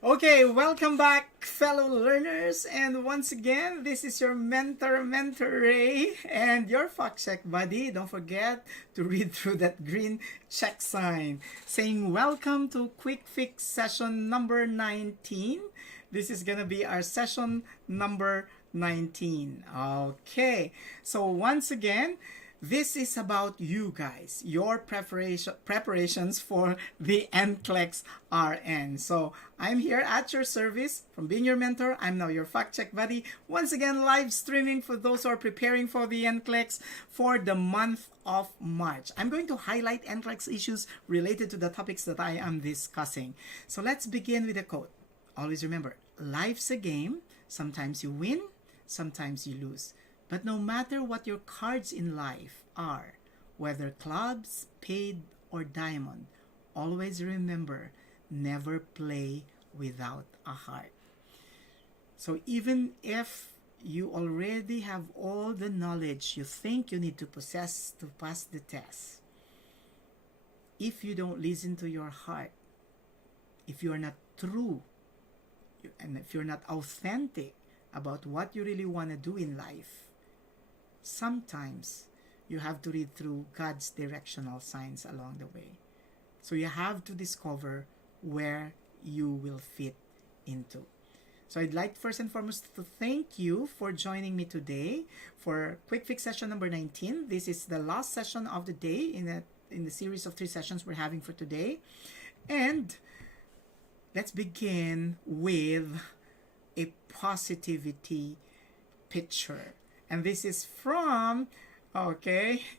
Okay, welcome back, fellow learners. And once again, this is your mentor, Ray, and your fact check buddy. Don't forget to read through that green check sign saying welcome to QuickFix session number 19. This is going to be our session number 19. Okay, so once again, this is about you guys, your preparations for the NCLEX-RN. So I'm here at your service from being your mentor. I'm now your fact check buddy. Once again, live streaming for those who are preparing for the NCLEX for the month of March. I'm going to highlight NCLEX issues related to the topics that I am discussing. So let's begin with a quote. Always remember, life's a game. Sometimes you win, sometimes you lose. But no matter what your cards in life are, whether clubs, spade, or diamond, always remember, never play without a heart. So even if you already have all the knowledge you think you need to possess to pass the test, if you don't listen to your heart, if you're not true, and if you're not authentic about what you really want to do in life, sometimes you have to read through God's directional signs along the way. So you have to discover where you will fit into. So I'd like first and foremost to thank you for joining me today for QuickFix session number 19. This is the last session of the day in the series of 3 sessions we're having for today. And let's begin with a positivity picture. And this is from, Jervelia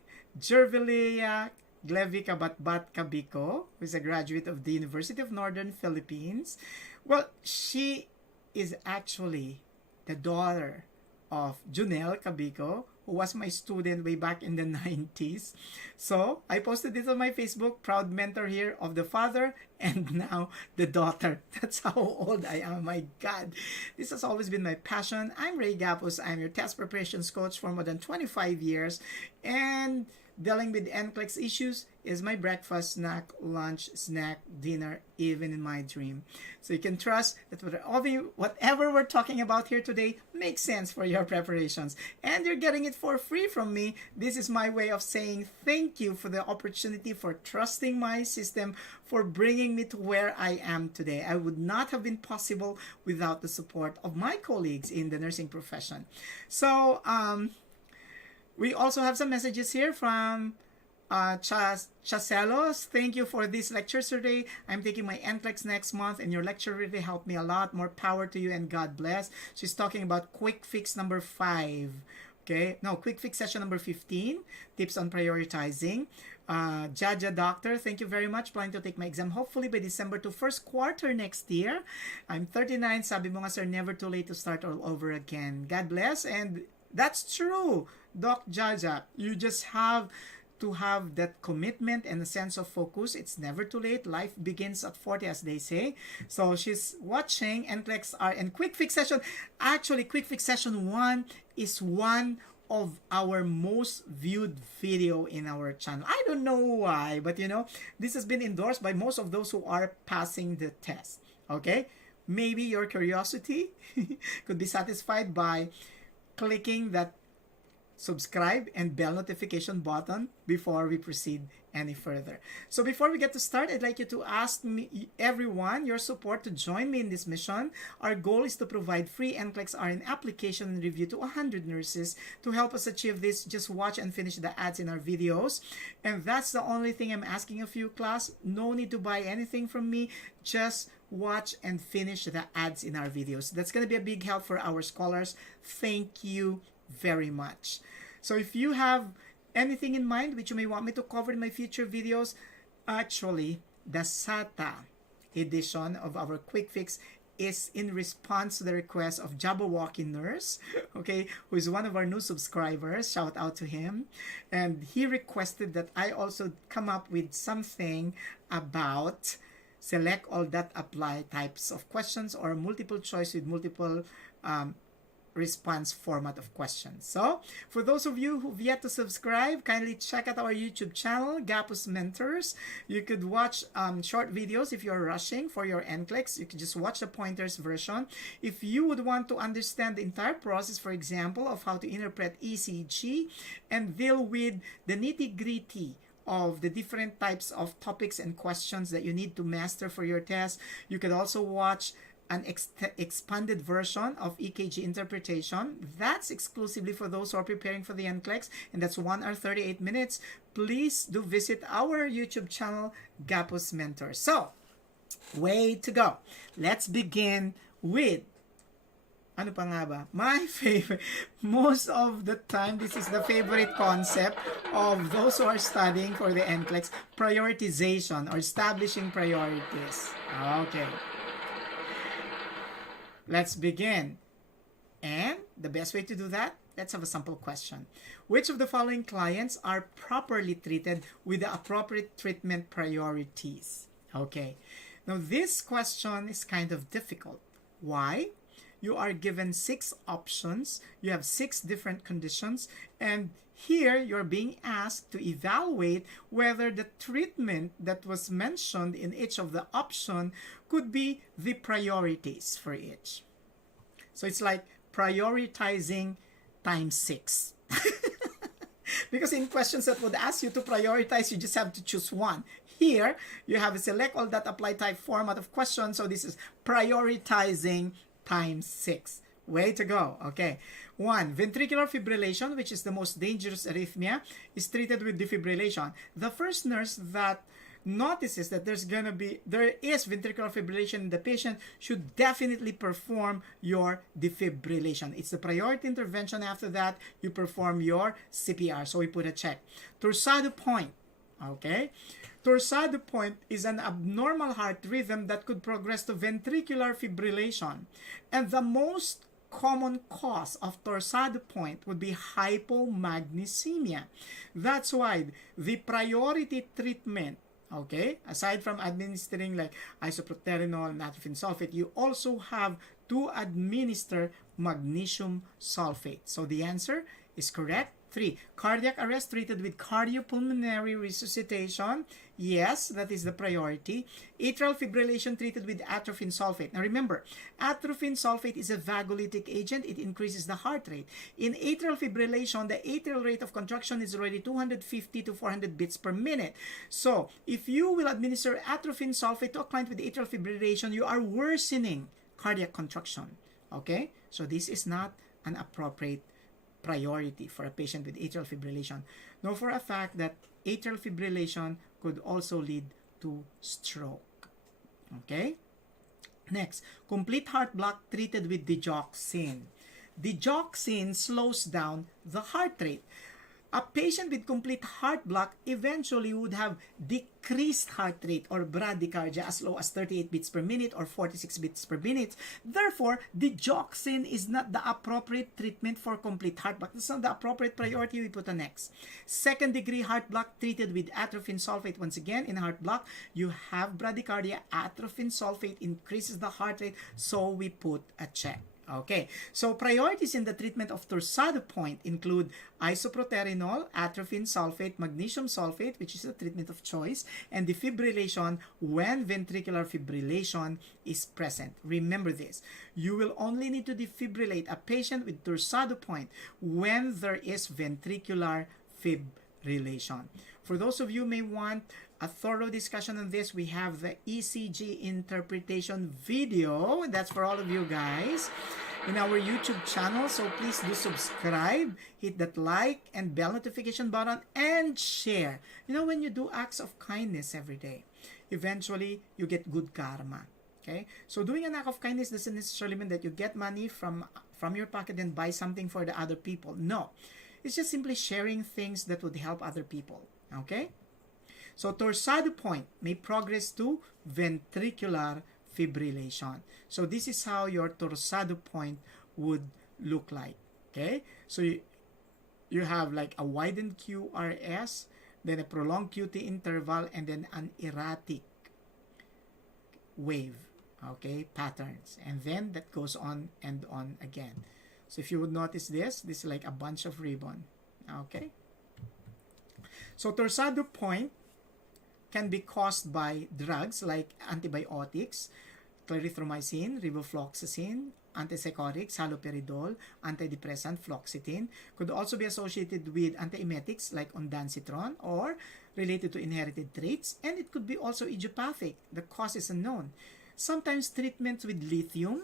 Glevica Batbat Cabiko, who is a graduate of the University of Northern Philippines. Well, she is actually the daughter of Junel Cabiko, who was my student way back in the 90s. So I posted this on my Facebook, proud mentor here of the father and now the daughter. That's how old I am. My God, this has always been my passion. I'm Ray Gapuz. I'm your test preparations coach for more than 25 years, and dealing with NCLEX issues is my breakfast, snack, lunch, snack, dinner, even in my dream. So you can trust that whatever we're talking about here today makes sense for your preparations. And you're getting it for free from me. This is my way of saying thank you for the opportunity, for trusting my system, for bringing me to where I am today. I would not have been possible without the support of my colleagues in the nursing profession. So, we also have some messages here from Chaselos. Thank you for this lecture today. I'm taking my NCLEX next month, and your lecture really helped me a lot. More power to you, and God bless. She's talking about QuickFix number 5. QuickFix session number 15. Tips on prioritizing. Jaja Doctor, thank you very much. Planning to take my exam hopefully by December to first quarter next year. I'm 39. Sabi mo nga, sir, never too late to start all over again. God bless. And that's true, Doc Jaja. You just have to have that commitment and a sense of focus. It's never too late. Life begins at 40, as they say. So she's watching NCLEX-RN QuickFix session. Actually, QuickFix session 1 is one of our most viewed video in our channel. I don't know why, but this has been endorsed by most of those who are passing the test. Okay? Maybe your curiosity could be satisfied by clicking that subscribe and bell notification button before we proceed any further. So before we get to start, I'd like you to ask me, everyone, your support to join me in this mission. Our goal is to provide free NCLEX-RN application and review to 100 nurses. To help us achieve this, just watch and finish the ads in our videos. And that's the only thing I'm asking of you, class. No need to buy anything from me. Just watch and finish the ads in our videos. That's going to be a big help for our scholars. Thank you very much. So if you have anything in mind which you may want me to cover in my future videos, actually the SATA edition of our QuickFix is in response to the request of Jabberwocky Nurse, who is one of our new subscribers. Shout out to him. And he requested that I also come up with something about select all that apply types of questions, or multiple choice with multiple response format of questions. So, for those of you who've yet to subscribe, kindly check out our YouTube channel, Gapuz Mentors. You could watch short videos if you're rushing for your NCLEX. You could just watch the pointers version. If you would want to understand the entire process, for example, of how to interpret ECG and deal with the nitty-gritty of the different types of topics and questions that you need to master for your test, you could also watch an expanded version of EKG interpretation. That's exclusively for those who are preparing for the NCLEX, and that's 1 hour 38 minutes. Please do visit our YouTube channel, Gapuz Mentors. So, way to go. Let's begin with ano pa nga ba? My favorite. Most of the time, this is the favorite concept of those who are studying for the NCLEX, prioritization or establishing priorities. Okay. Let's begin. And the best way to do that, let's have a sample question. Which of the following clients are properly treated with the appropriate treatment priorities? Okay. Now, this question is kind of difficult. Why? You are given 6 options. You have 6 different conditions. And here, you're being asked to evaluate whether the treatment that was mentioned in each of the options could be the priorities for each. So it's like prioritizing times 6. Because in questions that would ask you to prioritize, you just have to choose one. Here, you have a select all that apply type format of question. So this is prioritizing times 6. Way to go. Okay. 1. Ventricular fibrillation, which is the most dangerous arrhythmia, is treated with defibrillation. The first nurse that notices that there is ventricular fibrillation in the patient should definitely perform your defibrillation. It's the priority intervention. After that, you perform your CPR. So we put a check. Torsado point. Okay. Torsado point is an abnormal heart rhythm that could progress to ventricular fibrillation. And the most common cause of torsado point would be hypomagnesemia. That's why the priority treatment, okay, aside from administering like isoproterenol, natrophin sulfate, you also have to administer magnesium sulfate. So the answer is correct. 3. Cardiac arrest treated with cardiopulmonary resuscitation. Yes, that is the priority. Atrial fibrillation treated with atropine sulfate. Now remember, atropine sulfate is a vagolytic agent. It increases the heart rate. In atrial fibrillation, the atrial rate of contraction is already 250 to 400 beats per minute. So, if you will administer atropine sulfate to a client with atrial fibrillation, you are worsening cardiac contraction. Okay? So, this is not an appropriate priority for a patient with atrial fibrillation. Know for a fact that atrial fibrillation could also lead to stroke. Okay? Next, complete heart block treated with digoxin. Digoxin slows down the heart rate. A patient with complete heart block eventually would have decreased heart rate or bradycardia as low as 38 beats per minute or 46 beats per minute. Therefore, digoxin is not the appropriate treatment for complete heart block. This is not the appropriate priority. We put a next. Second degree heart block treated with atropine sulfate. Once again, in heart block, you have bradycardia. Atropine sulfate increases the heart rate, so we put a check. Okay, so priorities in the treatment of torsado point include isoproterenol, atropine sulfate, magnesium sulfate, which is the treatment of choice, and defibrillation when ventricular fibrillation is present. Remember this, you will only need to defibrillate a patient with torsado point when there is ventricular fibrillation. For those of you who may want a thorough discussion on this, we have the ECG interpretation video. That's for all of you guys in our YouTube channel. So please do subscribe, hit that like and bell notification button, and share. You know, when you do acts of kindness every day, eventually you get good karma. Okay? So doing an act of kindness doesn't necessarily mean that you get money from your pocket and buy something for the other people. No. It's just simply sharing things that would help other people. Okay? So torsado point may progress to ventricular fibrillation. So this is how your torsado point would look like. Okay? So you have like a widened QRS, then a prolonged QT interval, and then an erratic wave. Okay? Patterns. And then that goes on and on again. So if you would notice this is like a bunch of ribbon. Okay. So torsado point can be caused by drugs like antibiotics, clarithromycin, ribofloxacin, antipsychotics, haloperidol, antidepressant, fluoxetine. Could also be associated with antiemetics like ondansetron or related to inherited traits, and it could be also idiopathic. The cause is unknown. Sometimes treatments with lithium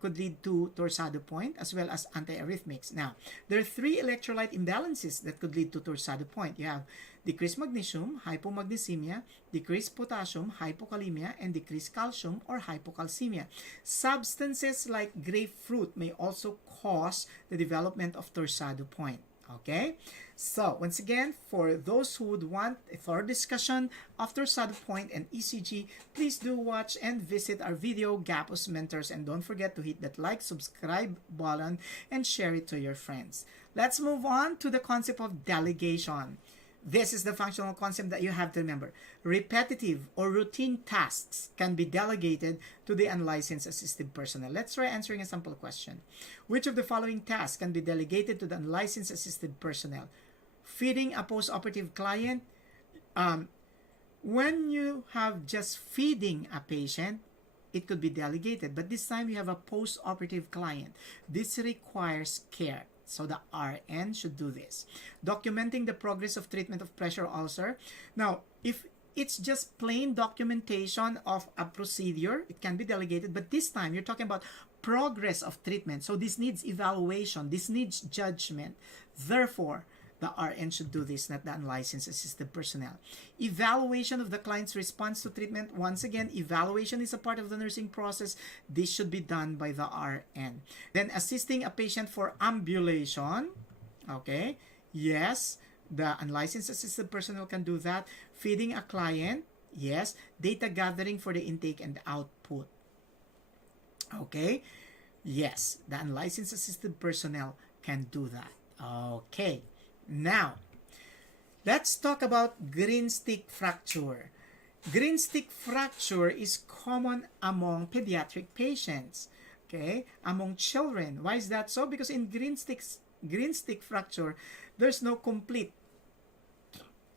could lead to torsado point as well as antiarrhythmics. Now, there are 3 electrolyte imbalances that could lead to torsado point. You have decreased magnesium, hypomagnesemia, decreased potassium, hypokalemia, and decreased calcium or hypocalcemia. Substances like grapefruit may also cause the development of torsado point. Okay, so once again, for those who would want a thorough discussion of torsado point and ECG, please do watch and visit our video, Gapuz Mentors, and don't forget to hit that like, subscribe button, and share it to your friends. Let's move on to the concept of delegation. This is the functional concept that you have to remember. Repetitive or routine tasks can be delegated to the unlicensed assistive personnel. Let's try answering a simple question. Which of the following tasks can be delegated to the unlicensed assistive personnel? Feeding a post-operative client. When you have just feeding a patient, it could be delegated. But this time you have a post-operative client. This requires care. So the RN should do this. Documenting the progress of treatment of pressure ulcer. Now, if it's just plain documentation of a procedure, it can be delegated. But this time, you're talking about progress of treatment. So this needs evaluation. This needs judgment. Therefore, the RN should do this, not the unlicensed assistive personnel. Evaluation of the client's response to treatment. Once again, evaluation is a part of the nursing process. This should be done by the RN. Then assisting a patient for ambulation. Okay. Yes, the unlicensed assistive personnel can do that. Feeding a client. Yes. Data gathering for the intake and output. Okay. Yes, the unlicensed assistive personnel can do that. Okay. Now, let's talk about green stick fracture. Green stick fracture is common among pediatric patients, okay, among children. Why is that so? Because in green stick fracture, there's no complete,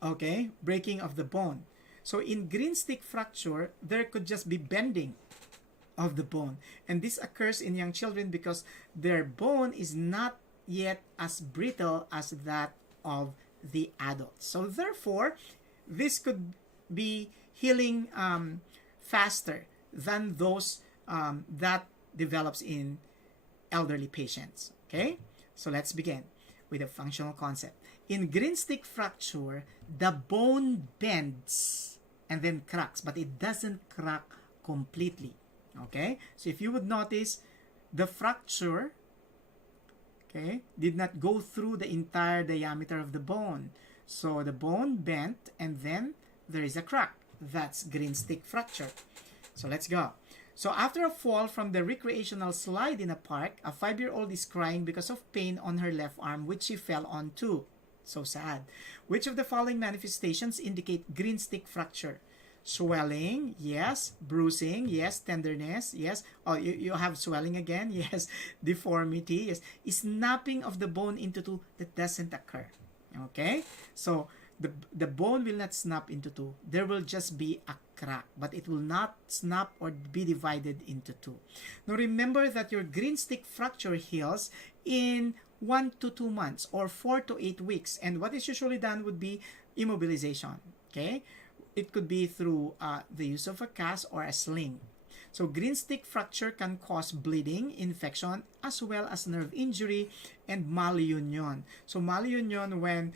okay, breaking of the bone. So in green stick fracture, there could just be bending of the bone. And this occurs in young children because their bone is not yet as brittle as that of the adults. So therefore, this could be healing faster than those that develops in elderly patients. Okay, so let's begin with a functional concept. In green stick fracture, the bone bends and then cracks, but it doesn't crack completely. Okay, so if you would notice, the fracture, okay, did not go through the entire diameter of the bone. So the bone bent and then there is a crack. That's green stick fracture. So let's go. So after a fall from the recreational slide in a park, a 5-year-old is crying because of pain on her left arm, which she fell onto. So sad. Which of the following manifestations indicate green stick fracture? Swelling, yes. Bruising, yes. Tenderness, yes. Oh, you have swelling again, yes. Deformity, yes. Snapping of the bone into two, that doesn't occur. Okay, so the bone will not snap into two. There will just be a crack, but it will not snap or be divided into two. Now remember that your green stick fracture heals in 1 to 2 months or 4 to 8 weeks, and what is usually done would be immobilization. Okay, it could be through the use of a cast or a sling. So green stick fracture can cause bleeding, infection, as well as nerve injury and malunion. So malunion when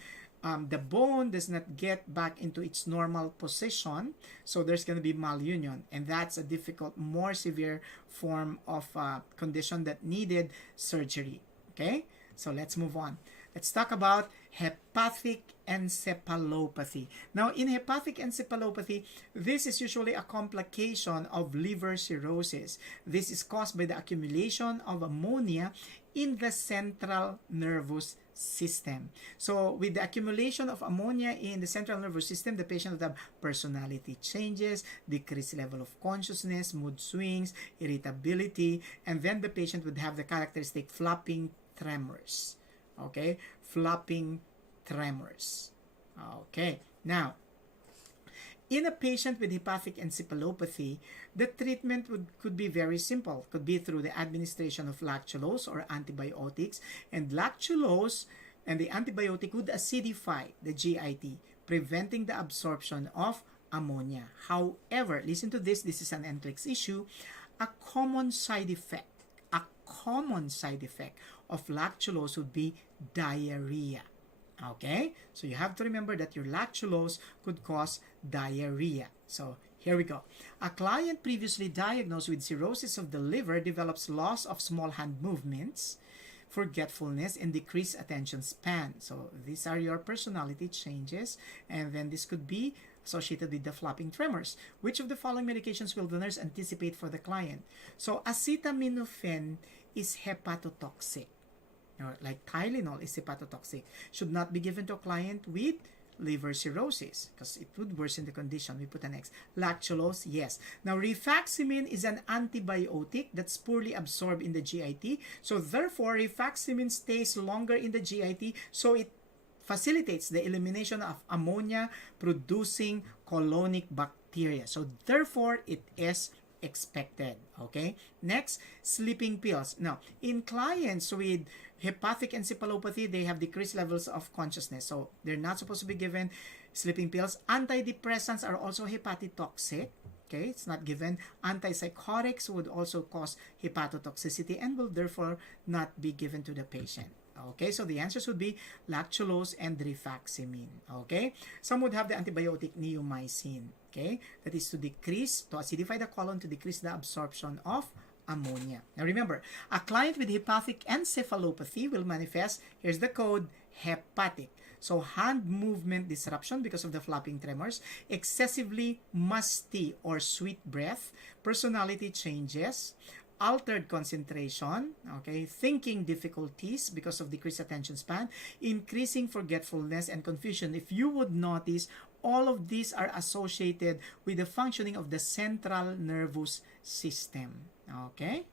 the bone does not get back into its normal position, so there's going to be malunion, and that's a difficult, more severe form of condition that needed surgery. Okay, so let's move on. Let's talk about hepatic encephalopathy. Now, in hepatic encephalopathy, this is usually a complication of liver cirrhosis. This is caused by the accumulation of ammonia in the central nervous system. So, with the accumulation of ammonia in the central nervous system, the patient would have personality changes, decreased level of consciousness, mood swings, irritability, and then the patient would have the characteristic flopping tremors. Okay, flapping tremors. Okay, now, in a patient with hepatic encephalopathy, the treatment could be very simple. Could be through the administration of lactulose or antibiotics, and lactulose and the antibiotic would acidify the GIT, preventing the absorption of ammonia. However, listen to this, this is an NCLEX issue. A common side effect of lactulose would be diarrhea. Okay, so you have to remember that your lactulose could cause diarrhea. So here we go. A client previously diagnosed with cirrhosis of the liver develops loss of small hand movements, forgetfulness, and decreased attention span. So these are your personality changes, and then this could be associated with the flapping tremors. Which of the following medications will the nurse anticipate for the client? So acetaminophen is hepatotoxic. Like Tylenol is hepatotoxic. Should not be given to a client with liver cirrhosis because it would worsen the condition. We put an X. Lactulose, yes. Now, rifaximin is an antibiotic that's poorly absorbed in the GIT. So, therefore, rifaximin stays longer in the GIT. So, it facilitates the elimination of ammonia-producing colonic bacteria. So, therefore, it is expected. Okay, next, sleeping pills. Now, in clients with hepatic encephalopathy, they have decreased levels of consciousness, so they're not supposed to be given sleeping pills. Antidepressants are also hepatotoxic. Okay, it's not given. Antipsyhotics would also cause hepatotoxicity and will therefore not be given to the patient. Okay, so the answers would be lactulose and rifaximin. Okay, some would have the antibiotic neomycin. Okay, that is to acidify the colon, to decrease the absorption of ammonia. Now remember, a client with hepatic encephalopathy will manifest, here's the code, hepatic. So hand movement disruption because of the flapping tremors, excessively musty or sweet breath, personality changes, altered concentration, okay, thinking difficulties because of decreased attention span, increasing forgetfulness and confusion. If you would notice, all of these are associated with the functioning of the central nervous system. Okay?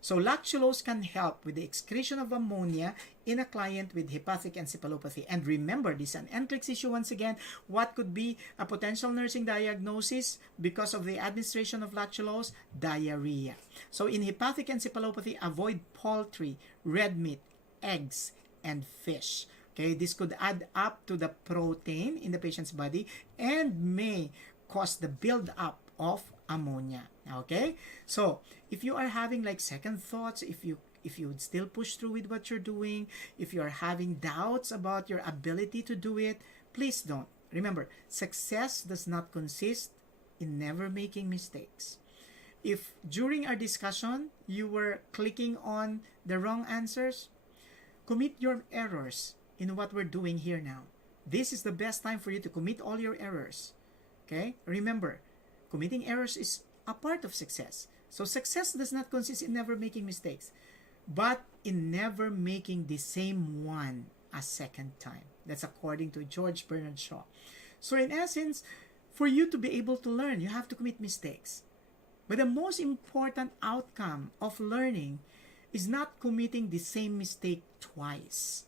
So lactulose can help with the excretion of ammonia in a client with hepatic encephalopathy. And remember, this is an NCLEX issue once again. What could be a potential nursing diagnosis because of the administration of lactulose? Diarrhea. So in hepatic encephalopathy, avoid poultry, red meat, eggs, and fish. Okay, this could add up to the protein in the patient's body and may cause the build-up of ammonia. Okay, so if you are having like second thoughts, if you would still push through with what you're doing, if you are having doubts about your ability to do it, please don't. Remember, success does not consist in never making mistakes. If during our discussion you were clicking on the wrong answers, commit your errors in what we're doing here now. This is the best time for you to commit all your errors. Okay, remember, committing errors is a part of success. So success does not consist in never making mistakes, but in never making the same one a second time. That's according to George Bernard Shaw. So in essence, for you to be able to learn, you have to commit mistakes. But the most important outcome of learning is not committing the same mistake twice.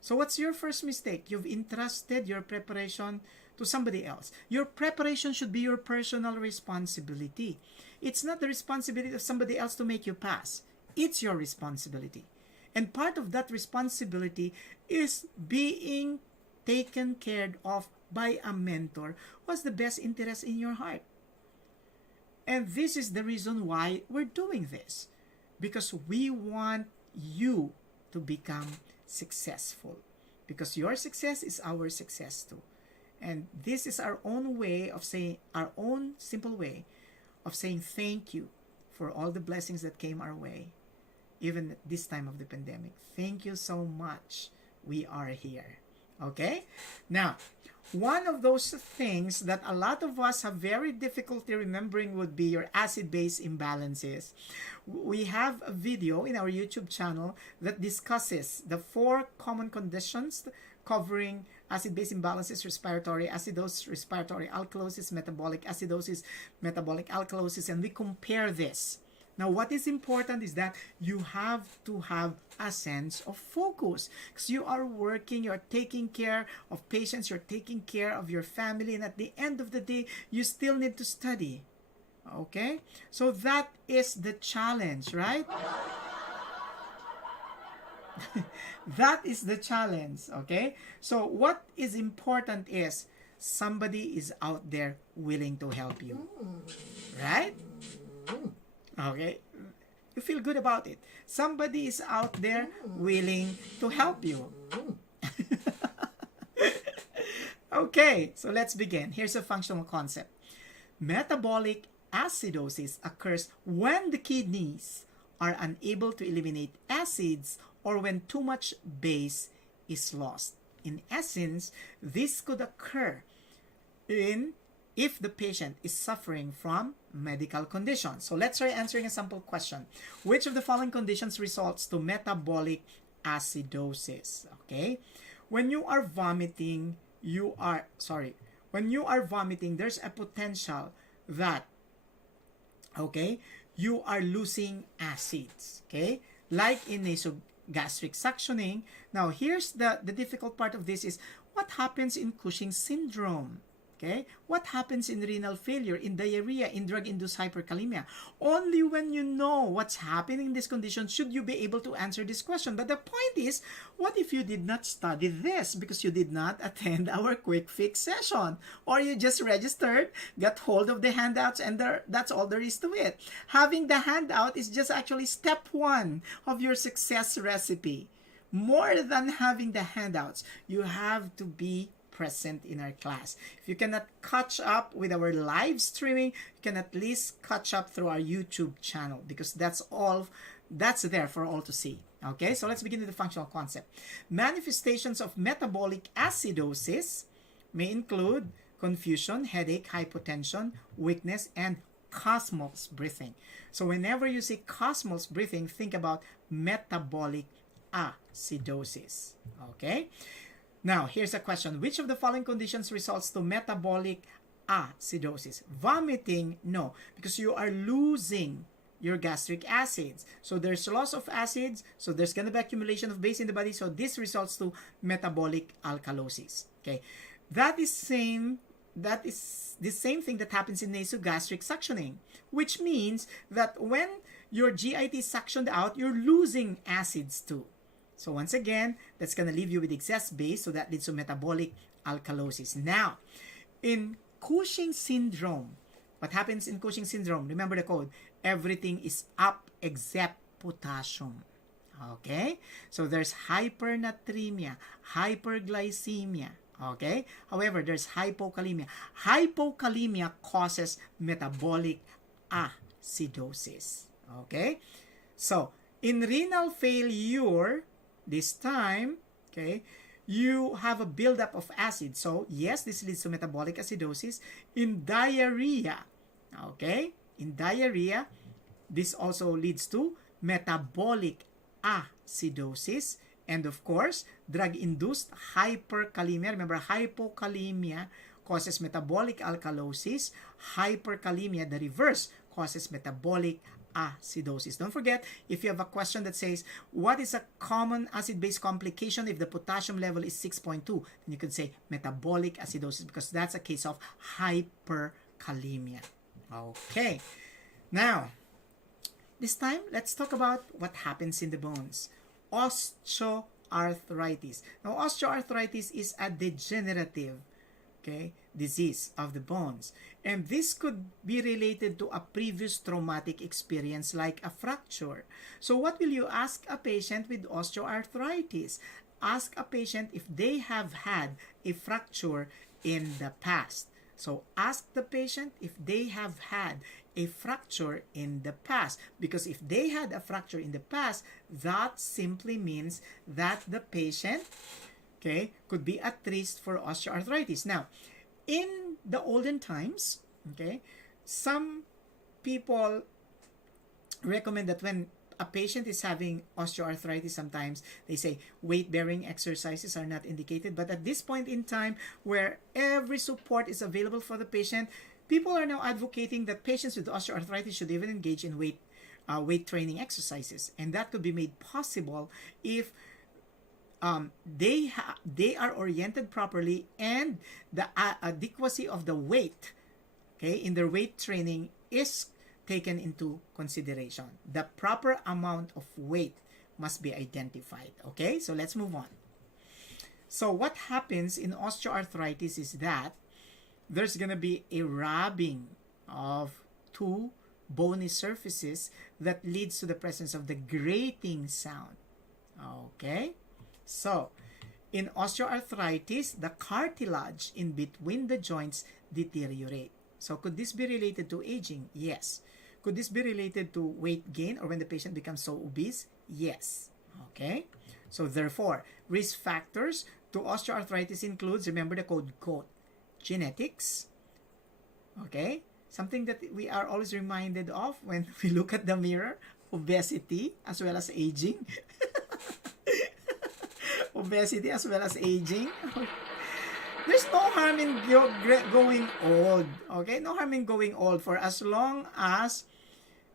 So what's your first mistake? You've entrusted your preparation to somebody else. Your preparation should be your personal responsibility. It's not the responsibility of somebody else to make you pass. It's your responsibility. And part of that responsibility is being taken care of by a mentor who has the best interest in your heart. And this is the reason why we're doing this. Because we want you to become successful. Because your success is our success too. And this is our own way of saying, our own simple way of saying thank you for all the blessings that came our way, even at this time of the pandemic. Thank you so much. We are here. Okay? Now, one of those things that a lot of us have very difficulty remembering would be your acid-base imbalances. We have a video in our YouTube channel that discusses the 4 common conditions covering acid-base imbalances: respiratory acidosis, respiratory alkalosis, metabolic acidosis, metabolic alkalosis, and we compare this Now, what is important is that you have to have a sense of focus, because you are working, you're taking care of patients, you're taking care of your family, and at the end of the day, you still need to study. Okay? So that is the challenge, right? That is the challenge, okay? So what is important is somebody is out there willing to help you, right? Okay? You feel good about it. Somebody is out there willing to help you. Okay, so let's begin. Here's a functional concept. Metabolic acidosis occurs when the kidneys are unable to eliminate acids or when too much base is lost. In essence, this could occur if the patient is suffering from medical conditions. So let's try answering a simple question. Which of the following conditions results to metabolic acidosis? Okay? When you are vomiting, there's a potential that, okay, you are losing acids, okay? Like in nasogastric suctioning. Now, here's the difficult part of this is what happens in Cushing syndrome. Okay? What happens in renal failure, in diarrhea, in drug-induced hyperkalemia? Only when you know what's happening in this condition should you be able to answer this question. But the point is, what if you did not study this because you did not attend our QuickFix session? Or you just registered, got hold of the handouts, and that's all there is to it. Having the handout is just actually step 1 of your success recipe. More than having the handouts, you have to be present in our class. If you cannot catch up with our live streaming, you can at least catch up through our YouTube channel, because that's there for all to see. Okay, so let's begin with the functional concept. Manifestations of metabolic acidosis may include confusion, headache, hypotension, weakness, and Kussmaul's breathing. So whenever you say Kussmaul's breathing, think about metabolic acidosis. Okay? Now, here's a question. Which of the following conditions results to metabolic acidosis? Vomiting, no, because you are losing your gastric acids. So there's loss of acids, so there's going to be accumulation of base in the body, so this results to metabolic alkalosis. Okay, that is the same thing that happens in nasogastric suctioning, which means that when your GIT is suctioned out, you're losing acids too. So once again, that's going to leave you with excess base, so that leads to metabolic alkalosis. Now, in Cushing syndrome, what happens in Cushing syndrome? Remember the code. Everything is up except potassium. Okay? So there's hypernatremia, hyperglycemia. Okay? However, there's hypokalemia. Hypokalemia causes metabolic acidosis. Okay? So, in renal failure, this time, okay, you have a buildup of acid. So, yes, this leads to metabolic acidosis. In diarrhea, okay, this also leads to metabolic acidosis. And of course, drug-induced hyperkalemia. Remember, hypokalemia causes metabolic alkalosis. Hyperkalemia, the reverse, causes metabolic acidosis. Don't forget, if you have a question that says, what is a common acid-base complication if the potassium level is 6.2? Then you could say metabolic acidosis, because that's a case of hyperkalemia. Okay. Now, this time, let's talk about what happens in the bones. Osteoarthritis. Now, osteoarthritis is a degenerative, okay, disease of the bones. And this could be related to a previous traumatic experience like a fracture. So what will you ask a patient with osteoarthritis? Ask a patient if they have had a fracture in the past. So ask the patient if they have had a fracture in the past. Because if they had a fracture in the past, that simply means that the patient, okay, could be at risk for osteoarthritis. Now, in the olden times, okay, some people recommend that when a patient is having osteoarthritis, sometimes they say weight-bearing exercises are not indicated. But at this point in time, where every support is available for the patient, people are now advocating that patients with osteoarthritis should even engage in weight weight training exercises, and that could be made possible if they are oriented properly, and the adequacy of the weight, okay, in their weight training is taken into consideration. The proper amount of weight must be identified. Okay, so let's move on. So what happens in osteoarthritis is that there's gonna be a rubbing of two bony surfaces that leads to the presence of the grating sound. Okay, so in osteoarthritis, the cartilage in between the joints deteriorate. So could this be related to aging? Yes. Could this be related to weight gain or when the patient becomes so obese? Yes. Okay, so therefore, risk factors to osteoarthritis includes, remember the code GOAT, genetics, okay, something that we are always reminded of when we look at the mirror, obesity as well as aging. Obesity as well as aging. There's no harm in going old, okay? No harm in going old for as long as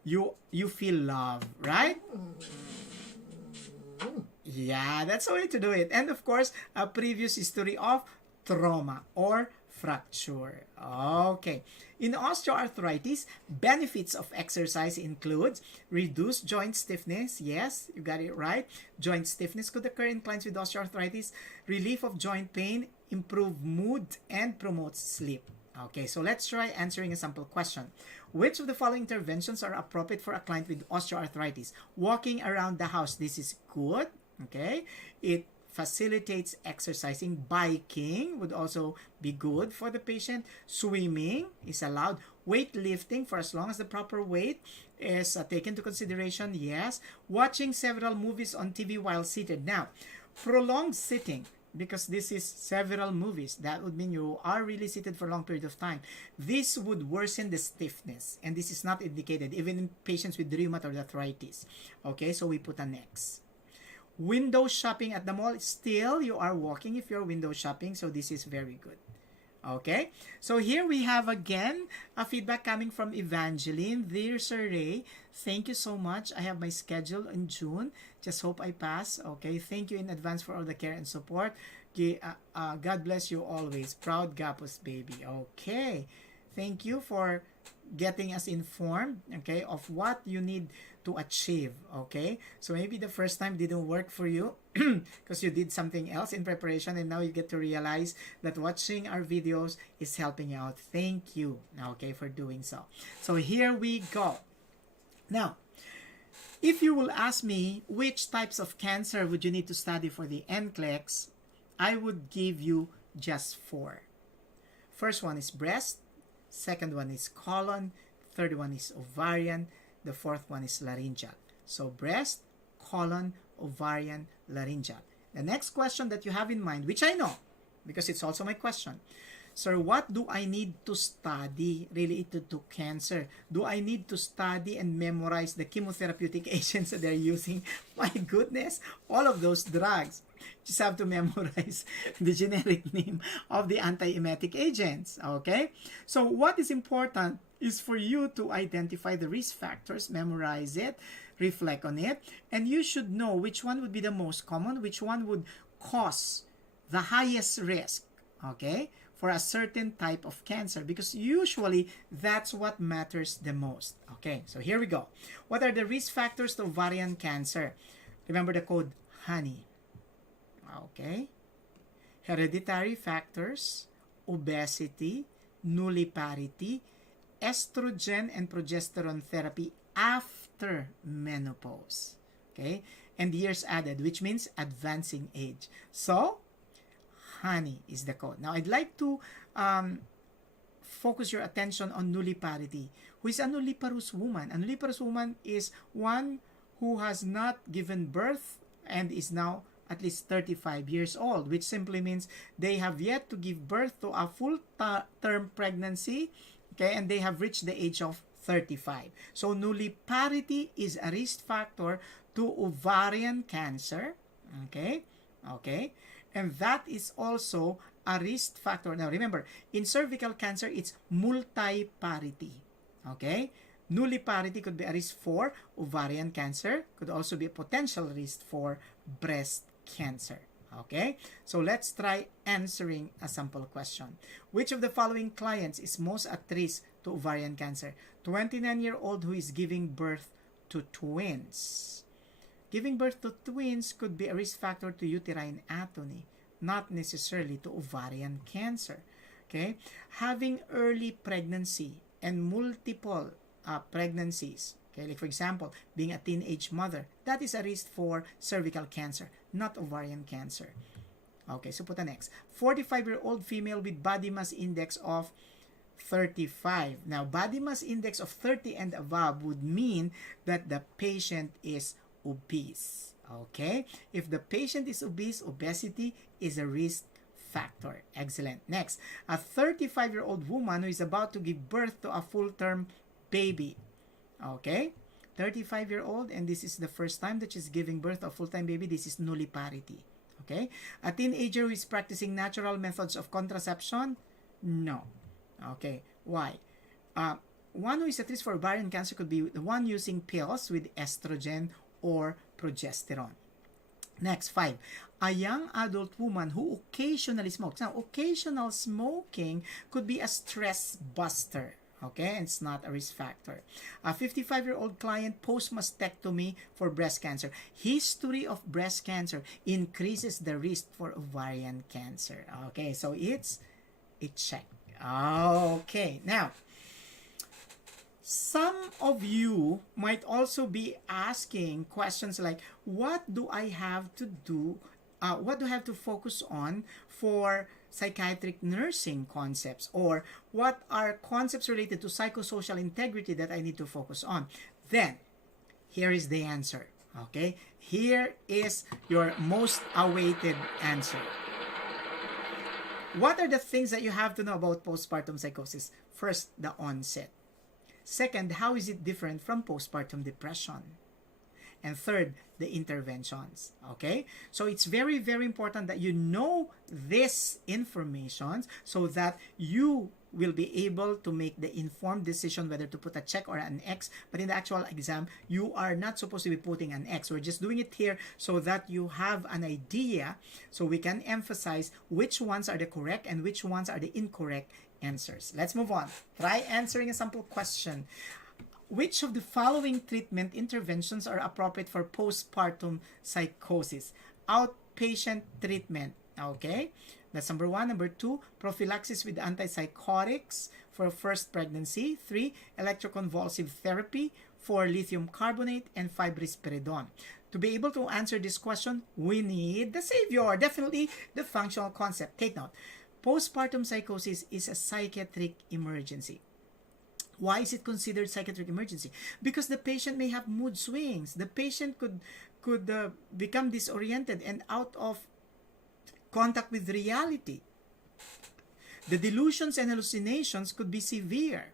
you feel love, right? Yeah, that's the way to do it. And of course, a previous history of trauma or fracture. Okay. In osteoarthritis, benefits of exercise includes reduced joint stiffness. Yes, you got it right. Joint stiffness could occur in clients with osteoarthritis. Relief of joint pain, improve mood, and promotes sleep. Okay, so let's try answering a sample question. Which of the following interventions are appropriate for a client with osteoarthritis? Walking around the house, this is good. Okay, it facilitates exercising. Biking would also be good for the patient. Swimming is allowed. Weightlifting for as long as the proper weight is taken into consideration. Yes. Watching several movies on TV while seated. Now, prolonged sitting, because this is several movies, that would mean you are really seated for a long period of time. This would worsen the stiffness, and this is not indicated even in patients with rheumatoid arthritis. Okay, so we put an X. Window shopping at the mall, still you are walking if you're window shopping, so this is very good. Okay, so here we have again a feedback coming from Evangeline. Dear Sir Ray, thank you so much. I have my schedule in June. Just hope I pass. Okay, thank you in advance for all the care and support. God bless you always. Proud Gapuz baby. Okay, thank you for getting us informed, okay, of what you need to achieve. Okay, so maybe the first time didn't work for you because you did something else in preparation, and now you get to realize that watching our videos is helping you out. Thank you, okay, for doing so. So here we go. Now, if you will ask me which types of cancer would you need to study for the NCLEX, I would give you just 4. First one is breast, second one is colon, third one is ovarian, the fourth one is laryngeal. So breast, colon, ovarian, laryngeal. The next question that you have in mind, which I know because it's also my question, sir, what do I need to study related to cancer? Do I need to study and memorize the chemotherapeutic agents that they're using? My goodness, all of those drugs. Just have to memorize the generic name of the antiemetic agents. Okay, so what is important is for you to identify the risk factors, memorize it, reflect on it, and you should know which one would be the most common, which one would cause the highest risk, okay, for a certain type of cancer, because usually that's what matters the most. Okay, so here we go. What are the risk factors to ovarian cancer? Remember the code HONEY. Okay, hereditary factors, obesity, nulliparity, estrogen and progesterone therapy after menopause. Okay, and years added, which means advancing age. So, HONEY is the code. Now, I'd like to focus your attention on nulliparity. Who is a nulliparous woman? A nulliparous woman is one who has not given birth and is now at least 35 years old, which simply means they have yet to give birth to a full-term pregnancy, okay, and they have reached the age of 35. So nulliparity is a risk factor to ovarian cancer, okay, and that is also a risk factor. Now remember, in cervical cancer, it's multiparity, okay. Nulliparity could be a risk for ovarian cancer, could also be a potential risk for breast cancer. Okay, so let's try answering a sample question. Which of the following clients is most at risk to ovarian cancer? 29-year-old who is giving birth to twins. Giving birth to twins could be a risk factor to uterine atony, not necessarily to ovarian cancer. Okay, having early pregnancy and multiple pregnancies, okay, like for example, being a teenage mother, that is a risk for cervical cancer, not ovarian cancer. Okay, so put the next. 45-year-old female with body mass index of 35. Now, body mass index of 30 and above would mean that the patient is obese. Okay, if the patient is obese, obesity is a risk factor. Excellent. Next, a 35-year-old woman who is about to give birth to a full-term baby. Okay, 35-year-old, and this is the first time that she's giving birth to a full-time baby. This is nulliparity. Okay, a teenager who is practicing natural methods of contraception. No. Okay, why? One who is at risk for ovarian cancer could be the one using pills with estrogen or progesterone. Next, 5. A young adult woman who occasionally smokes. Now, occasional smoking could be a stress buster. Okay, and it's not a risk factor. A 55-year-old client post-mastectomy for breast cancer. History of breast cancer increases the risk for ovarian cancer. Okay, so it's a check. Okay, now, some of you might also be asking questions like, what do I have to do? What do I have to focus on for psychiatric nursing concepts? Or what are concepts related to psychosocial integrity that I need to focus on? Then, here is the answer. Okay? Here is your most awaited answer. What are the things that you have to know about postpartum psychosis? First, the onset. Second, how is it different from postpartum depression? And third, the interventions. Okay? So it's very, very important that you know this information so that you will be able to make the informed decision whether to put a check or an X. But in the actual exam, you are not supposed to be putting an X. We're just doing it here so that you have an idea, so we can emphasize which ones are the correct and which ones are the incorrect answers. Let's move on. Try answering a sample question. Which of the following treatment interventions are appropriate for postpartum psychosis? Outpatient treatment. Okay, that's number 1. Number 2, prophylaxis with antipsychotics for first pregnancy. 3, electroconvulsive therapy. 4, lithium carbonate. And 5, risperidone. To be able to answer this question, we need the savior. Definitely the functional concept. Take note. Postpartum psychosis is a psychiatric emergency. Why is it considered psychiatric emergency? Because the patient may have mood swings. The patient could become disoriented and out of contact with reality. The delusions and hallucinations could be severe,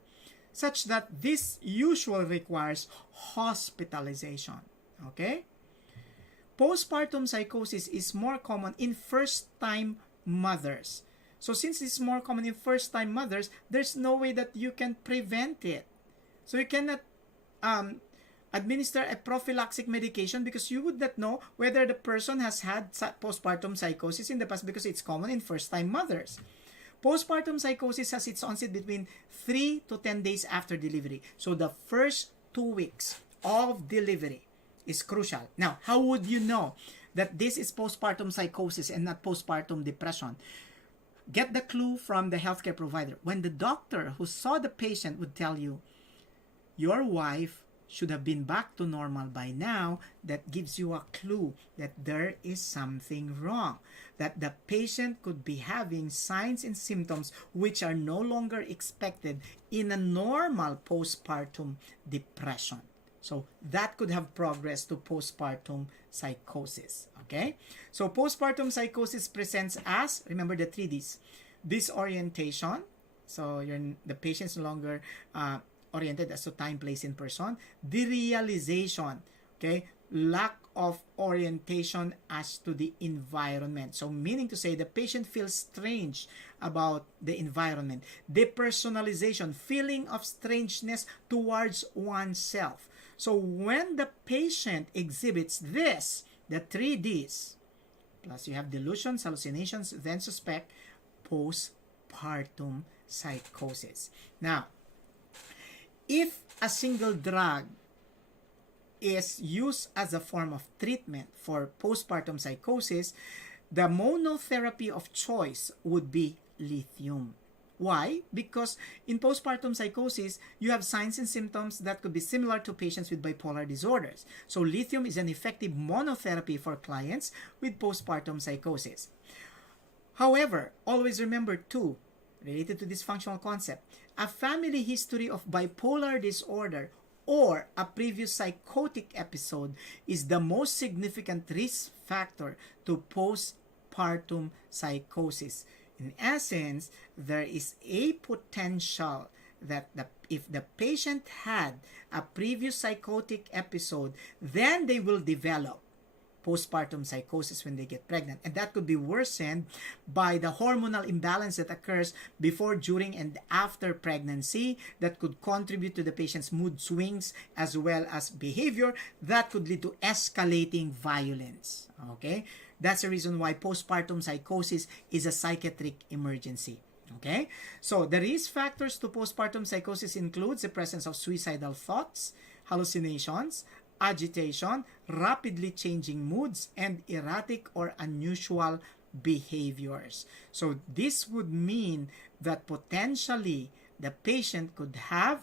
such that this usually requires hospitalization. Okay? Postpartum psychosis is more common in first-time mothers. So since it's more common in first-time mothers, there's no way that you can prevent it. So you cannot administer a prophylactic medication because you would not know whether the person has had postpartum psychosis in the past because it's common in first-time mothers. Postpartum psychosis has its onset between 3 to 10 days after delivery. So the first 2 weeks of delivery is crucial. Now, how would you know that this is postpartum psychosis and not postpartum depression? Get the clue from the healthcare provider. When the doctor who saw the patient would tell you, your wife should have been back to normal by now, that gives you a clue that there is something wrong. That the patient could be having signs and symptoms which are no longer expected in a normal postpartum depression. So that could have progressed to postpartum psychosis. Okay? So postpartum psychosis presents as, remember the 3 Ds, disorientation. So the patient is no longer oriented as to time, place, and person. Derealization. Okay? lack of orientation as to the environment. So meaning to say the patient feels strange about the environment. Depersonalization, feeling of strangeness towards oneself. So when the patient exhibits this, the 3Ds, plus you have delusions, hallucinations, then suspect postpartum psychosis. Now, if a single drug is used as a form of treatment for postpartum psychosis, the monotherapy of choice would be lithium. Why? Because in postpartum psychosis, you have signs and symptoms that could be similar to patients with bipolar disorders. So lithium is an effective monotherapy for clients with postpartum psychosis. However, always remember too, related to this functional concept, a family history of bipolar disorder or a previous psychotic episode is the most significant risk factor to postpartum psychosis. In essence, there is a potential that if the patient had a previous psychotic episode, then they will develop postpartum psychosis when they get pregnant. And that could be worsened by the hormonal imbalance that occurs before, during, and after pregnancy that could contribute to the patient's mood swings as well as behavior that could lead to escalating violence. Okay? That's the reason why postpartum psychosis is a psychiatric emergency. Okay? So the risk factors to postpartum psychosis includes the presence of suicidal thoughts, hallucinations, agitation, rapidly changing moods, and erratic or unusual behaviors. So this would mean that potentially the patient could have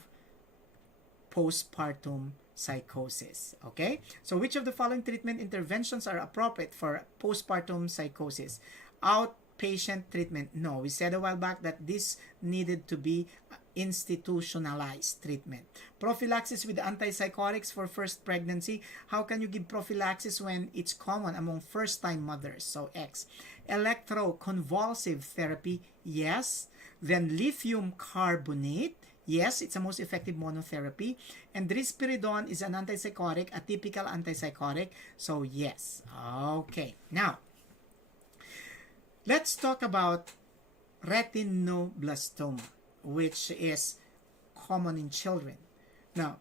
postpartum psychosis. Okay? So which of the following treatment interventions are appropriate for postpartum psychosis? Outpatient treatment. No, we said a while back that this needed to be institutionalized treatment. Prophylaxis with antipsychotics for first pregnancy. How can you give prophylaxis when it's common among first-time mothers? So X. Electroconvulsive therapy. Yes. Then lithium carbonate. Yes, it's a most effective monotherapy. And risperidone is an antipsychotic, a typical antipsychotic. So yes. Okay. Now, let's talk about retinoblastoma, which is common in children. Now,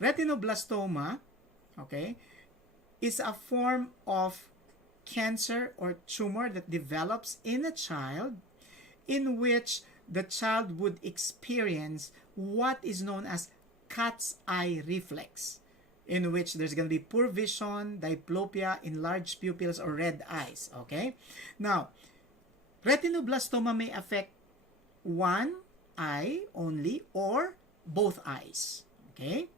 retinoblastoma, okay, is a form of cancer or tumor that develops in a child in which the child would experience what is known as cat's eye reflex, in which there's going to be poor vision, diplopia, enlarged pupils, or red eyes. Okay? Now, retinoblastoma may affect one eye only or both eyes. Okay?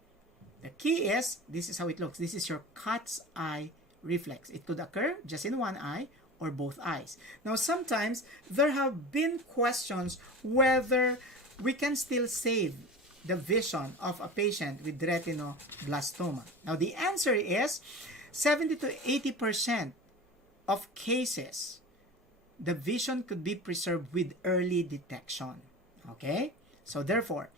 The key is, this is how it looks. This is your cat's eye reflex. It could occur just in one eye or both eyes. Now, sometimes there have been questions whether we can still save the vision of a patient with retinoblastoma. Now, the answer is 70 to 80% of cases, the vision could be preserved with early detection. Okay? So, therefore,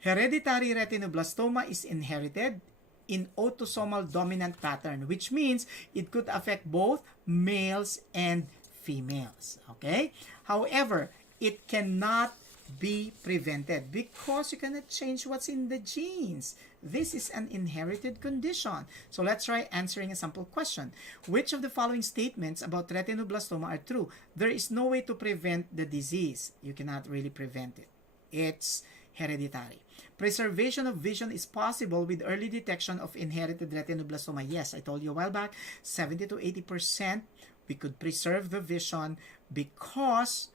hereditary retinoblastoma is inherited in autosomal dominant pattern, which means it could affect both males and females. Okay? However, it cannot be prevented because you cannot change what's in the genes. This is an inherited condition. So let's try answering a sample question. Which of the following statements about retinoblastoma are true? There is no way to prevent the disease. You cannot really prevent it. It's hereditary. Preservation of vision is possible with early detection of inherited retinoblastoma. Yes, I told you a while back, 70 to 80% we could preserve the vision because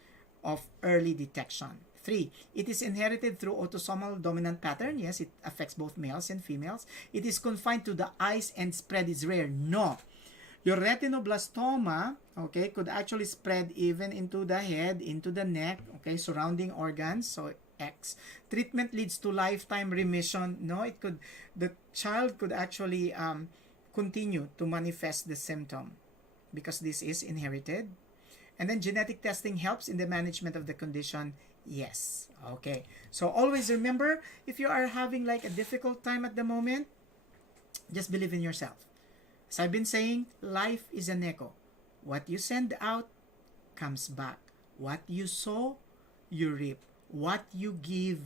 of early detection. 3. It is inherited through autosomal dominant pattern. Yes, it affects both males and females. It is confined to the eyes and spread is rare. No. Your retinoblastoma, okay, could actually spread even into the head, into the neck, okay, surrounding organs. So X. Treatment leads to lifetime remission. No, it could, the child could actually continue to manifest the symptom because this is inherited. And then genetic testing helps in the management of the condition. Yes. Okay. So always remember, if you are having like a difficult time at the moment, just believe in yourself. As I've been saying, life is an echo. What you send out comes back. What you sow, you reap. What you give,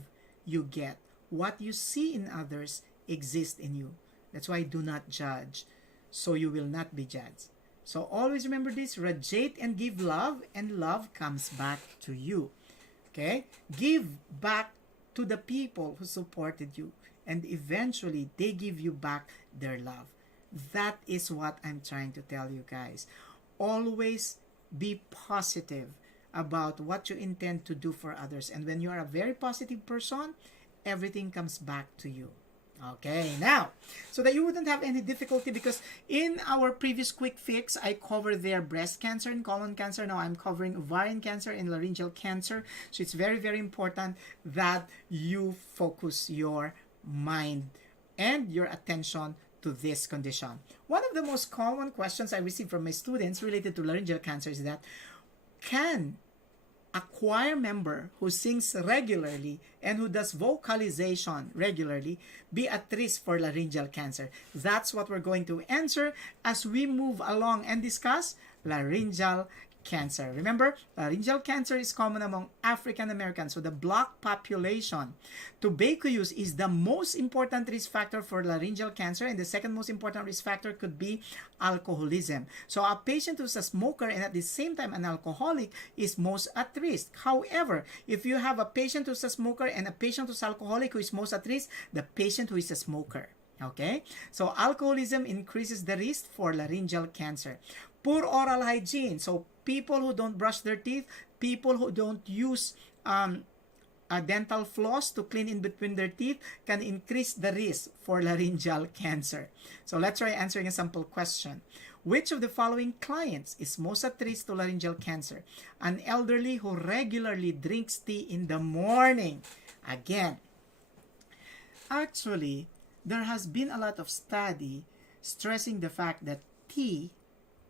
you get. What you see in others exists in you. That's why do not judge, so you will not be judged. So always remember this, radiate and give love, and love comes back to you. Okay? Give back to the people who supported you, and eventually they give you back their love. That is what I'm trying to tell you guys. Always be positive about what you intend to do for others. And when you are a very positive person, everything comes back to you. Okay, now, so that you wouldn't have any difficulty, because in our previous quick fix, I covered their breast cancer and colon cancer. Now I'm covering ovarian cancer and laryngeal cancer. So it's very, very important that you focus your mind and your attention to this condition. One of the most common questions I receive from my students related to laryngeal cancer is that, can a choir member who sings regularly and who does vocalization regularly be at risk for laryngeal cancer? That's what we're going to answer as we move along and discuss laryngeal cancer. Remember, laryngeal cancer is common among African Americans, so the Black population. Tobacco use is the most important risk factor for laryngeal cancer, and the second most important risk factor could be alcoholism. So a patient who's a smoker and at the same time an alcoholic is most at risk. However, if you have a patient who's a smoker and a patient who's alcoholic, who is most at risk? The patient who is a smoker. Okay? So alcoholism increases the risk for laryngeal cancer. Poor oral hygiene. So people who don't brush their teeth, people who don't use a dental floss to clean in between their teeth can increase the risk for laryngeal cancer. So let's try answering a simple question. Which of the following clients is most at risk to laryngeal cancer? An elderly who regularly drinks tea in the morning. Again, actually, there has been a lot of study stressing the fact that tea,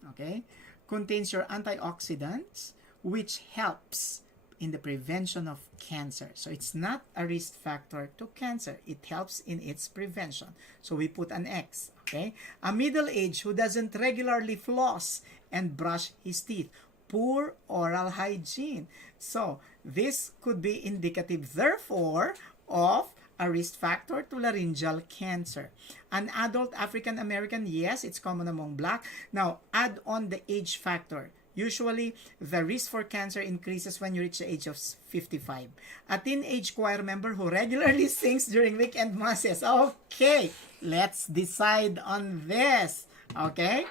okay, contains your antioxidants, which helps in the prevention of cancer. So it's not a risk factor to cancer. It helps in its prevention. So we put an X, okay? A middle-aged who doesn't regularly floss and brush his teeth. Poor oral hygiene. So this could be indicative, therefore, of a risk factor to laryngeal cancer. An adult African American, yes, it's common among Black. Now, add on the age factor. Usually, the risk for cancer increases when you reach the age of 55. A teenage choir member who regularly sings during weekend masses. Okay, let's decide on this. Okay?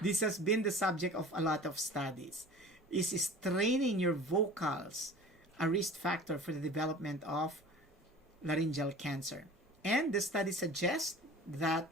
This has been the subject of a lot of studies. Is straining your vocals a risk factor for the development of laryngeal cancer? And the study suggests that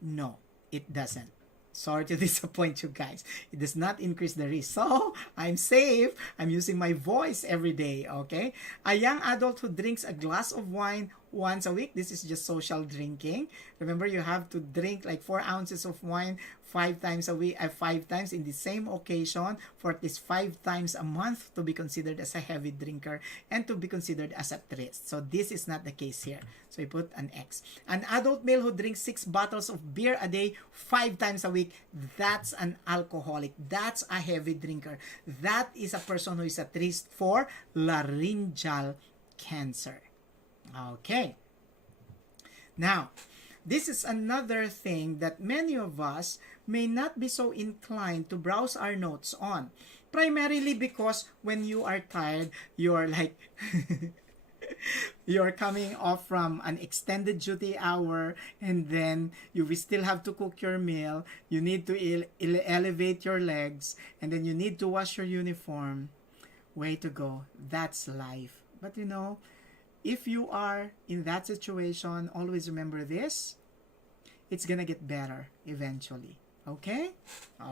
no, it doesn't. Sorry to disappoint you guys. It does not increase the risk. So, I'm safe. I'm using my voice every day, okay? A young adult who drinks a glass of wine once a week. This is just social drinking. Remember, you have to drink like 4 ounces of wine 5 times a week, 5 times in the same occasion for at least 5 times a month to be considered as a heavy drinker and to be considered as at risk. So this is not the case here. So we put an X. An adult male who drinks 6 bottles of beer a day 5 times a week, that's an alcoholic. That's a heavy drinker. That is a person who is at risk for laryngeal cancer. Okay. Now, this is another thing that many of us may not be so inclined to browse our notes on. Primarily because when you are tired, you're like, you're coming off from an extended duty hour, and then you will still have to cook your meal. You need to elevate your legs, and then you need to wash your uniform. Way to go. That's life. But you know, if you are in that situation, always remember this. It's gonna get better eventually. Okay?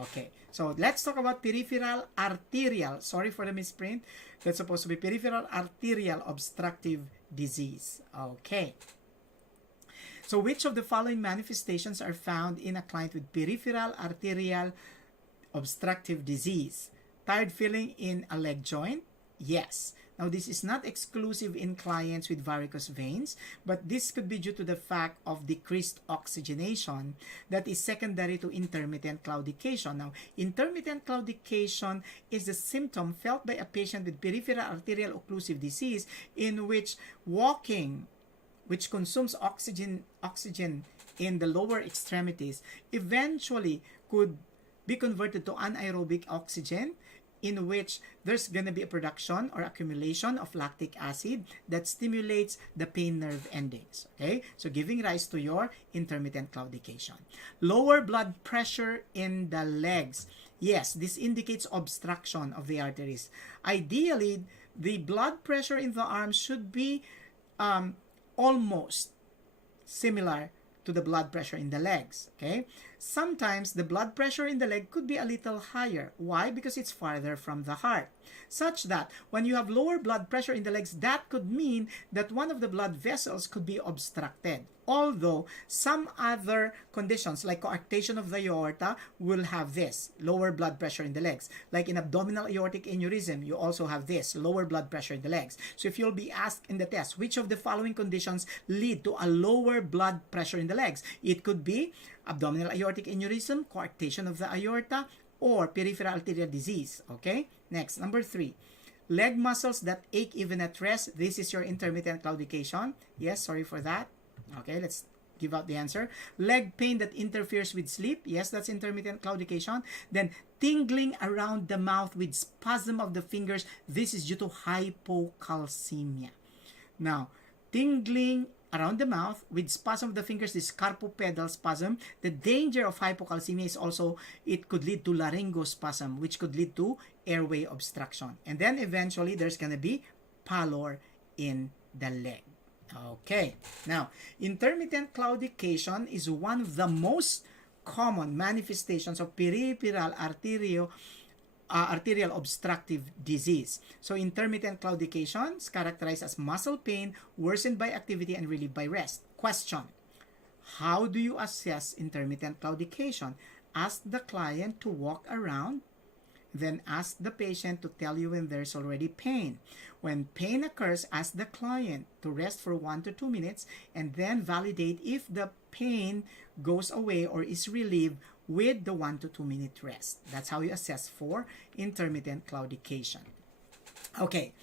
Okay. So, let's talk about peripheral arterial. Sorry for the misprint. That's supposed to be peripheral arterial obstructive disease. Okay. So, which of the following manifestations are found in a client with peripheral arterial obstructive disease? Tired feeling in a leg joint? Yes. Now, this is not exclusive in clients with varicose veins, but this could be due to the fact of decreased oxygenation that is secondary to intermittent claudication. Now, intermittent claudication is a symptom felt by a patient with peripheral arterial occlusive disease in which walking, which consumes oxygen in the lower extremities, eventually could be converted to anaerobic oxygen, in which there's going to be a production or accumulation of lactic acid that stimulates the pain nerve endings. Okay, so giving rise to your intermittent claudication. Lower blood pressure in the legs. Yes, this indicates obstruction of the arteries. Ideally, the blood pressure in the arms should be almost similar to the blood pressure in the legs. Okay, sometimes the blood pressure in the leg could be a little higher. Why? Because it's farther from the heart, such that when you have lower blood pressure in the legs, that could mean that one of the blood vessels could be obstructed. Although some other conditions like coarctation of the aorta will have this, lower blood pressure in the legs. Like in abdominal aortic aneurysm, you also have this, lower blood pressure in the legs. So if you'll be asked in the test, which of the following conditions lead to a lower blood pressure in the legs? It could be abdominal aortic aneurysm, coarctation of the aorta, or peripheral arterial disease. Okay, next, number 3. Leg muscles that ache even at rest. This is your intermittent claudication. Yes, sorry for that. Okay, let's give out the answer. Leg pain that interferes with sleep. Yes, that's intermittent claudication. Then tingling around the mouth with spasm of the fingers. This is due to hypocalcemia. Now, tingling around the mouth with spasm of the fingers, this carpopedal spasm. The danger of hypocalcemia is also it could lead to laryngospasm, which could lead to airway obstruction. And then eventually there's going to be pallor in the leg. Okay, now intermittent claudication is one of the most common manifestations of peripheral arterial obstructive disease. So intermittent claudication is characterized as muscle pain worsened by activity and relieved by rest. Question: how do you assess intermittent claudication? Ask the client to walk around, then ask the patient to tell you when there's already pain. When pain occurs, ask the client to rest for 1 to 2 minutes and then validate if the pain goes away or is relieved with the 1 to 2 minute rest. That's how you assess for intermittent claudication. Okay,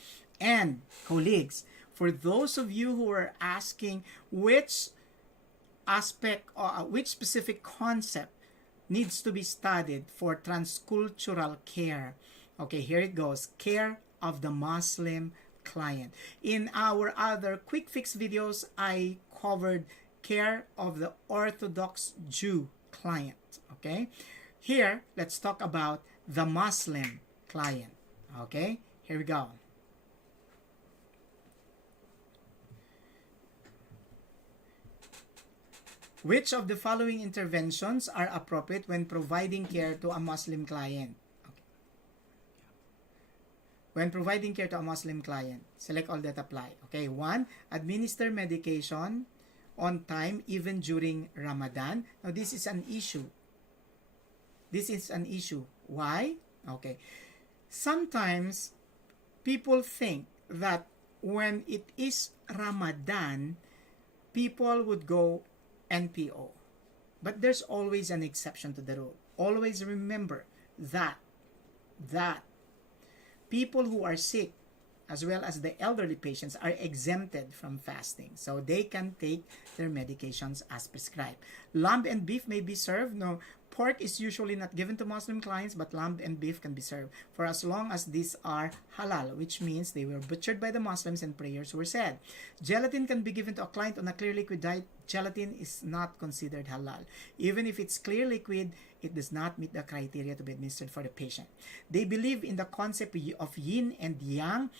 and colleagues, for those of you who are asking which aspect or which specific concept needs to be studied for transcultural care. Okay, here it goes. Care of the Muslim client. In our other QuickFix videos, I covered care of the Orthodox Jew client. Okay, here, let's talk about the Muslim client. Okay, here we go. Which of the following interventions are appropriate when providing care to a Muslim client? Okay. When providing care to a Muslim client, select all that apply. Okay, 1, administer medication on time even during Ramadan. Now, this is an issue. This is an issue. Why? Okay. Sometimes people think that when it is Ramadan, people would go NPO. But there's always an exception to the rule. Always remember that people who are sick, as well as the elderly patients, are exempted from fasting. So they can take their medications as prescribed. Lamb and beef may be served. No, pork is usually not given to Muslim clients, but lamb and beef can be served for as long as these are halal, which means they were butchered by the Muslims and prayers were said. Gelatin can be given to a client on a clear liquid diet. Gelatin is not considered halal. Even if it's clear liquid, it does not meet the criteria to be administered for the patient. They believe in the concept of yin and yang.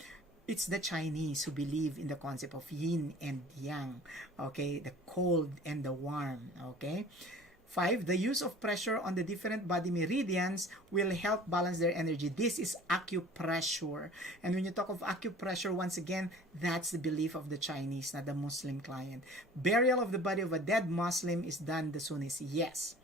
It's the Chinese who believe in the concept of yin and yang. Okay, the cold and the warm. Okay. 5, the use of pressure on the different body meridians will help balance their energy. This is acupressure. And when you talk of acupressure, once again, that's the belief of the Chinese, not the Muslim client. Burial of the body of a dead Muslim is done the Sunnis. Yes.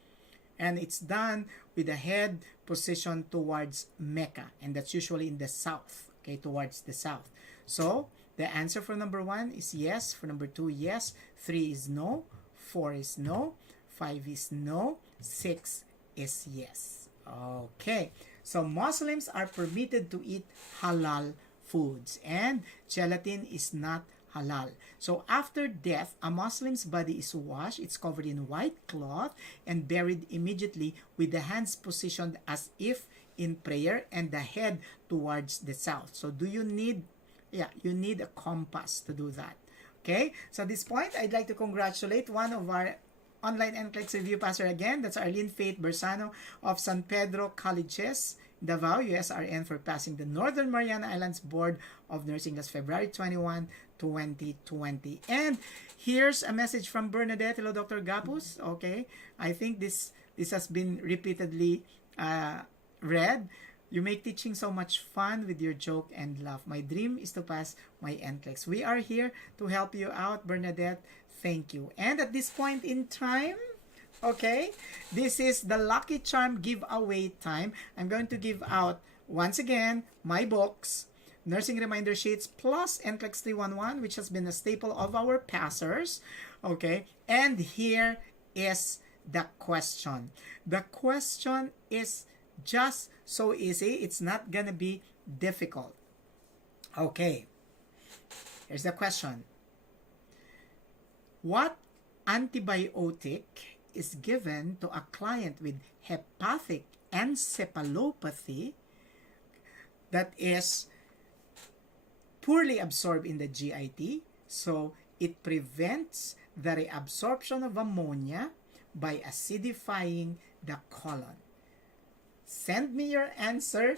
And it's done with the head positioned towards Mecca. And that's usually in the south. Okay, towards the south. So, the answer for number 1 is yes. For number 2, yes. 3 is no. 4 is no. 5 is no. 6 is yes. Okay. So, Muslims are permitted to eat halal foods. And gelatin is not halal. So, after death, a Muslim's body is washed. It's covered in white cloth and buried immediately with the hands positioned as if in prayer and the head towards the south. So, do you need you need a compass to do that. Okay, so at this point, I'd like to congratulate one of our online NCLEX review passer again. That's Arlene Faith Bersano of San Pedro Colleges, Davao, USRN, for passing the Northern Mariana Islands Board of Nursing last February 21, 2020. And here's a message from Bernadette. Hello, Dr. Gapuz. Okay, I think this has been repeatedly read. You make teaching so much fun with your joke and laugh. My dream is to pass my NCLEX. We are here to help you out, Bernadette. Thank you. And at this point in time, okay, this is the Lucky Charm giveaway time. I'm going to give out, once again, my books, Nursing Reminder Sheets, plus NCLEX 311, which has been a staple of our passers. Okay, and here is the question. The question is just so easy. It's not gonna be difficult. Okay, here's the question. What antibiotic is given to a client with hepatic encephalopathy that is poorly absorbed in the GIT, so it prevents the reabsorption of ammonia by acidifying the colon? Send me your answer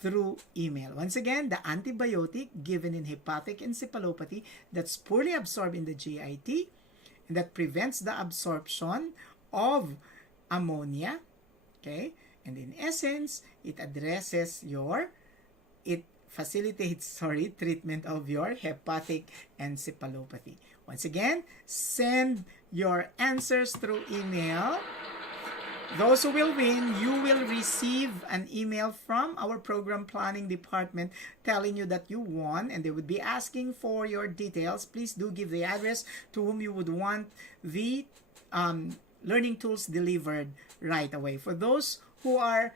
through email. Once again, the antibiotic given in hepatic encephalopathy that's poorly absorbed in the GIT and that prevents the absorption of ammonia. Okay? And in essence, it facilitates treatment of your hepatic encephalopathy. Once again, send your answers through email. Those who will win, you will receive an email from our program planning department telling you that you won, and they would be asking for your details. Please do give the address to whom you would want the learning tools delivered right away. For those who are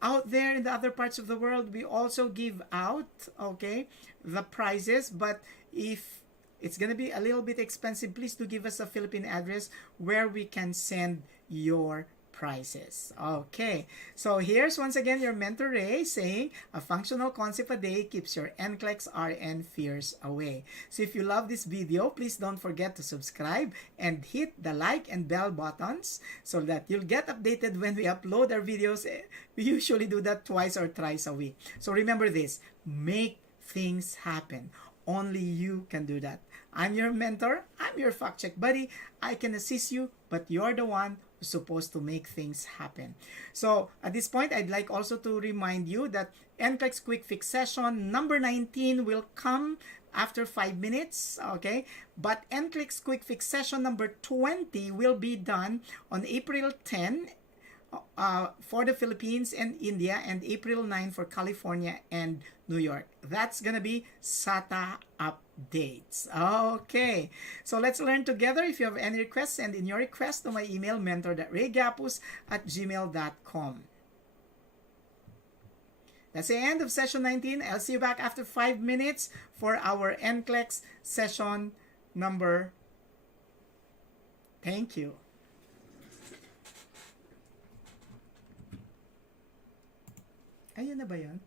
out there in the other parts of the world, we also give out, okay, the prizes, but if it's going to be a little bit expensive, please do give us a Philippine address where we can send your prizes. Okay, so here's once again your mentor Ray saying a functional concept a day keeps your NCLEX-RN fears away. So if you love this video, please don't forget to subscribe and hit the like and bell buttons so that you'll get updated when we upload our videos. We usually do that twice or thrice a week. So remember this, make things happen. Only you can do that. I'm your mentor. I'm your fact check buddy. I can assist you, but you're the one who's supposed to make things happen. So at this point, I'd like also to remind you that NCLEX QuickFix session number 19 will come after 5 minutes, okay? But NCLEX QuickFix session number 20 will be done on April 10 for the Philippines and India, and April 9 for California and New York. That's gonna be SATA updates. Okay, so let's learn together. If you have any requests, send in your request to my email, mentor.raygapuz@gmail.com. That's the end of session 19. I'll see you back after 5 minutes for our NCLEX session number. Thank you. Ayun na ba yun?